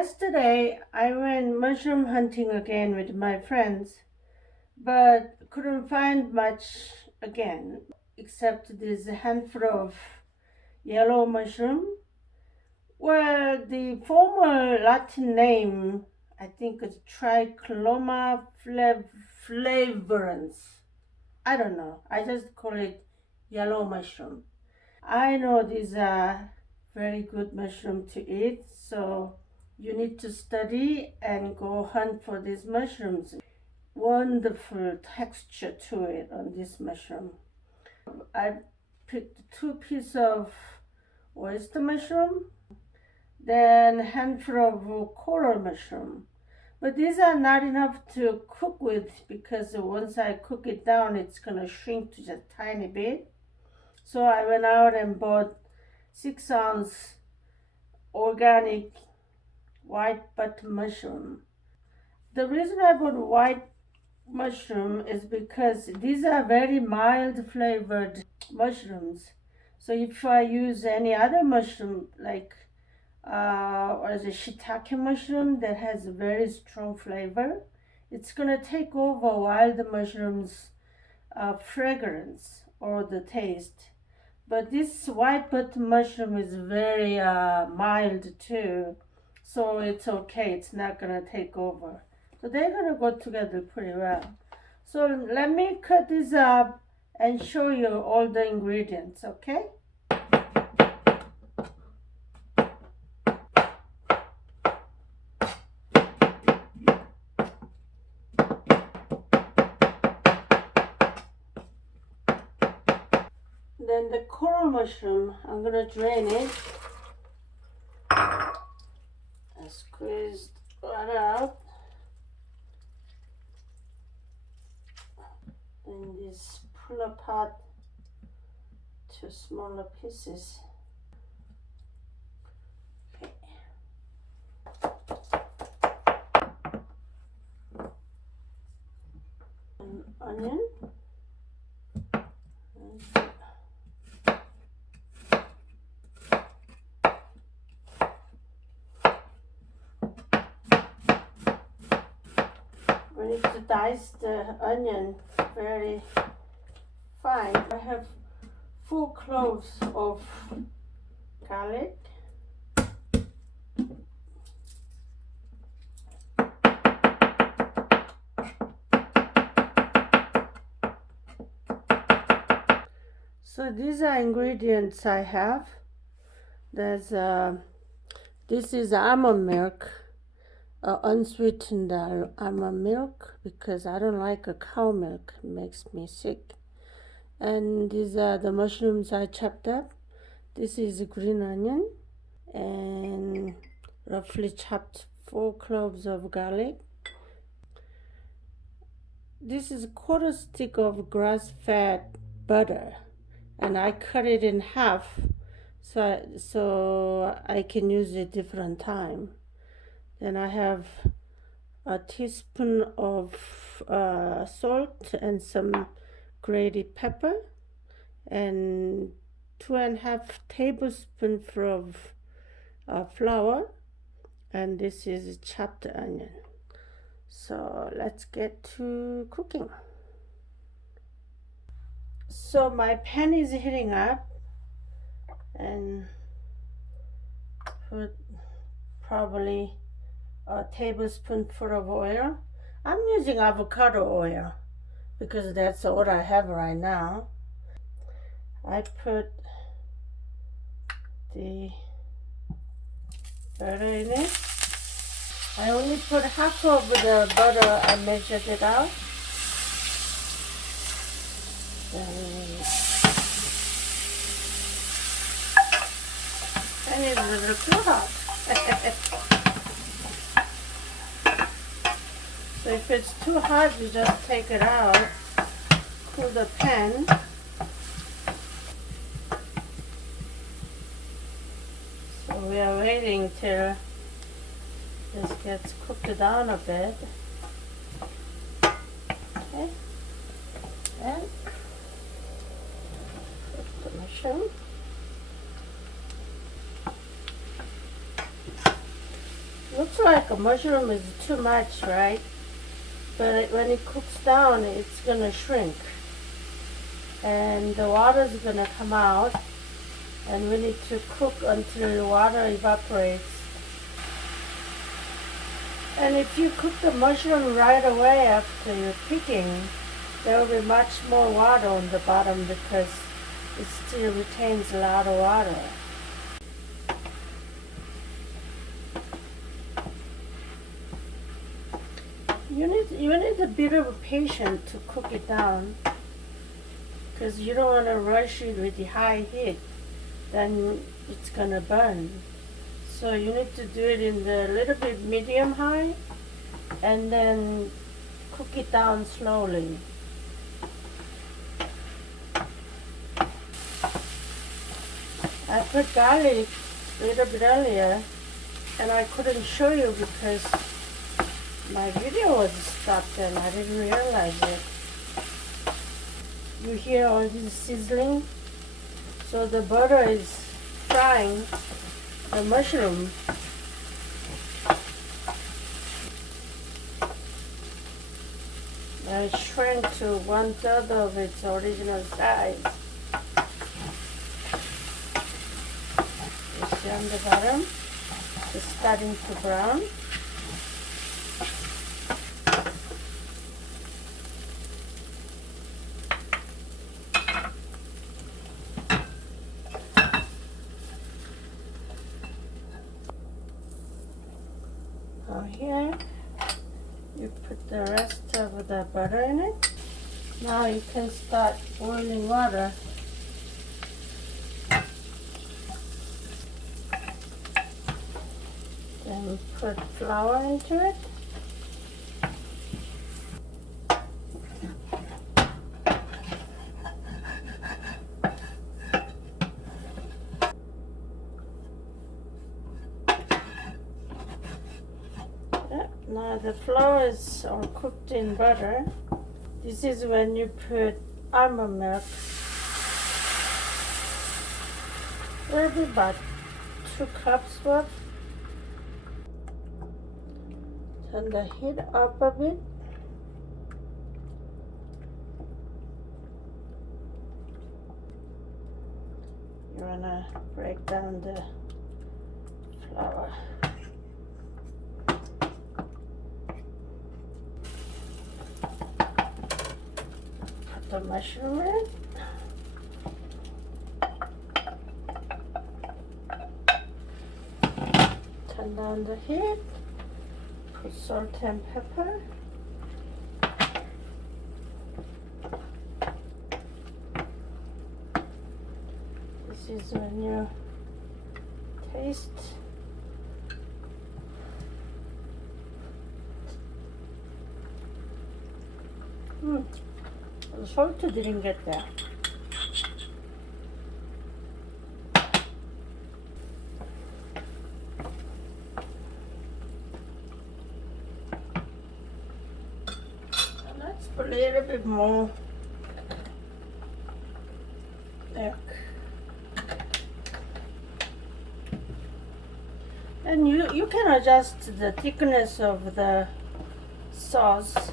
Yesterday, I went mushroom hunting again with my friends, but couldn't find much again, except this handful of yellow mushroom. Well, the former Latin name, I think, is Tricloma flavorans. I don't know. I just call it yellow mushroom. I know these are very good mushroom to eat, so you need to study and go hunt for these mushrooms. Wonderful texture to it on this mushroom. I picked 2 pieces of oyster mushroom, then a handful of coral mushroom. But these are not enough to cook with because once I cook it down, it's gonna shrink to just tiny bit. So I went out and bought 6-ounce organic white button mushroom. The reason I bought white mushroom is because these are very mild flavored mushrooms. So if I use any other mushroom like or the shiitake mushroom that has a very strong flavor, it's gonna take over wild mushrooms fragrance or the taste. But this white button mushroom is very mild too, so it's okay. It's not gonna take over. So they're gonna go together pretty well. So let me cut this up and show you all the ingredients, okay? Then the coral mushroom, I'm gonna drain it. I squeezed right out. And this pull apart to smaller pieces. Okay. An onion. We need to dice the onion very fine. I have 4 cloves of garlic. So these are ingredients I have. There's this is almond milk, unsweetened almond milk, because I don't like a cow milk. It makes me sick. And these are the mushrooms I chopped up. This is green onion and roughly chopped 4 cloves of garlic. This is a quarter stick of grass-fed butter, and I cut it in half so I can use it different time. Then I have a teaspoon of salt and some grated pepper, and 2.5 tablespoons of flour, and this is chopped onion. So let's get to cooking. So my pan is heating up, and put probably a tablespoonful of oil. I'm using avocado oil because that's what I have right now. I put the butter in it. I only put half of the butter. I measured it out. And it's a little too hot. So if it's too hot, you just take it out, cool the pan. So we are waiting till this gets cooked down a bit. Okay. And put the mushroom. Looks like a mushroom is too much, right? But when it cooks down, it's gonna shrink. And the water is gonna come out. And we need to cook until the water evaporates. And if you cook the mushroom right away after you're picking, there will be much more water on the bottom because it still retains a lot of water. You need a bit of patience to cook it down because you don't want to rush it with the high heat, then it's gonna burn. So you need to do it in the little bit medium high and then cook it down slowly. I put garlic a little bit earlier and I couldn't show you because my video was stopped and I didn't realize it. You hear all this sizzling? So the butter is frying the mushroom. And it shrank to 1/3 of its original size. You see on the bottom, it's starting to brown. Now here, you put the rest of the butter in it. Now you can start boiling water. Then put flour into it. Now the flour is all cooked in butter. This is when you put almond milk. Maybe about 2 cups worth. Turn the heat up a bit. You wanna break down the flour. The mushroom in. Turn down the heat. Put salt and pepper. This is when you taste. The salt didn't get there. Let's put a little bit more milk. And you can adjust the thickness of the sauce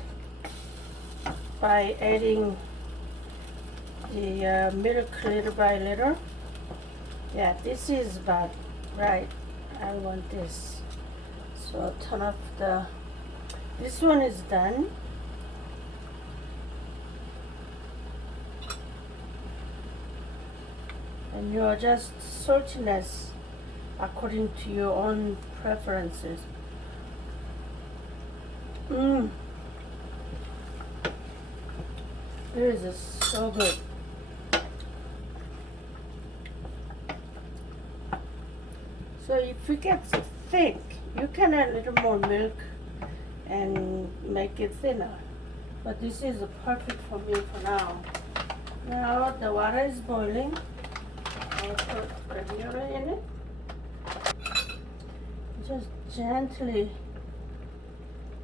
by adding the milk little by little. Yeah, this is about right. I want this. So turn off the, this one is done. And you adjust saltiness according to your own preferences. This is so good. So if it gets thick, you can add a little more milk and make it thinner. But this is perfect for me for now. Now the water is boiling. I'll put ravioli in it. Just gently.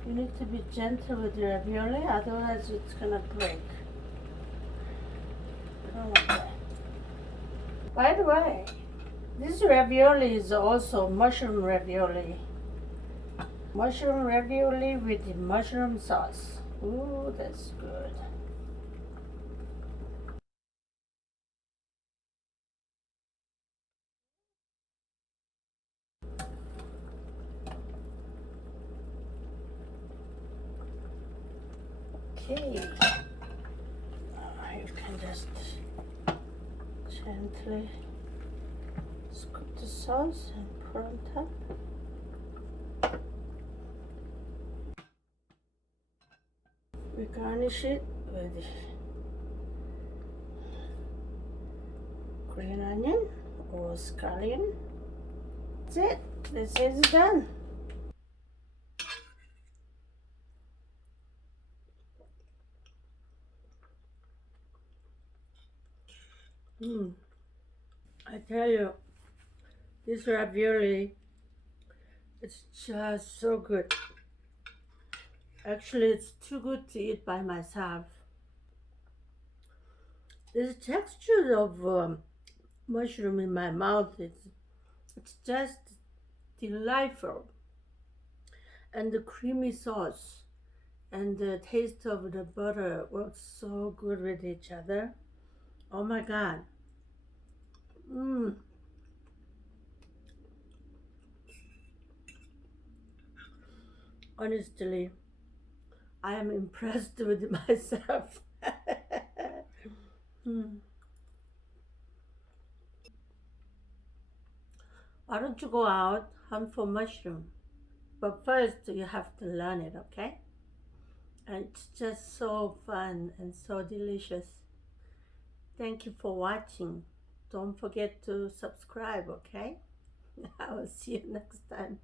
You need to be gentle with the ravioli, otherwise it's gonna break. By the way, this ravioli is also mushroom ravioli. Mushroom ravioli with the mushroom sauce. Ooh, that's good. Okay. You can just gently scoop the sauce and pour on top. We garnish it with green onion or scallion. That's it. This is done. I tell you, this ravioli, it's just so good. Actually, it's too good to eat by myself. The texture of mushroom in my mouth, it's just delightful. And the creamy sauce and the taste of the butter works so good with each other. Oh my God. Mmm. Honestly, I am impressed with myself. Hmm. Why don't you go out, hunt for mushroom? But first, you have to learn it, okay? And it's just so fun and so delicious. Thank you for watching. Don't forget to subscribe, okay? I will see you next time.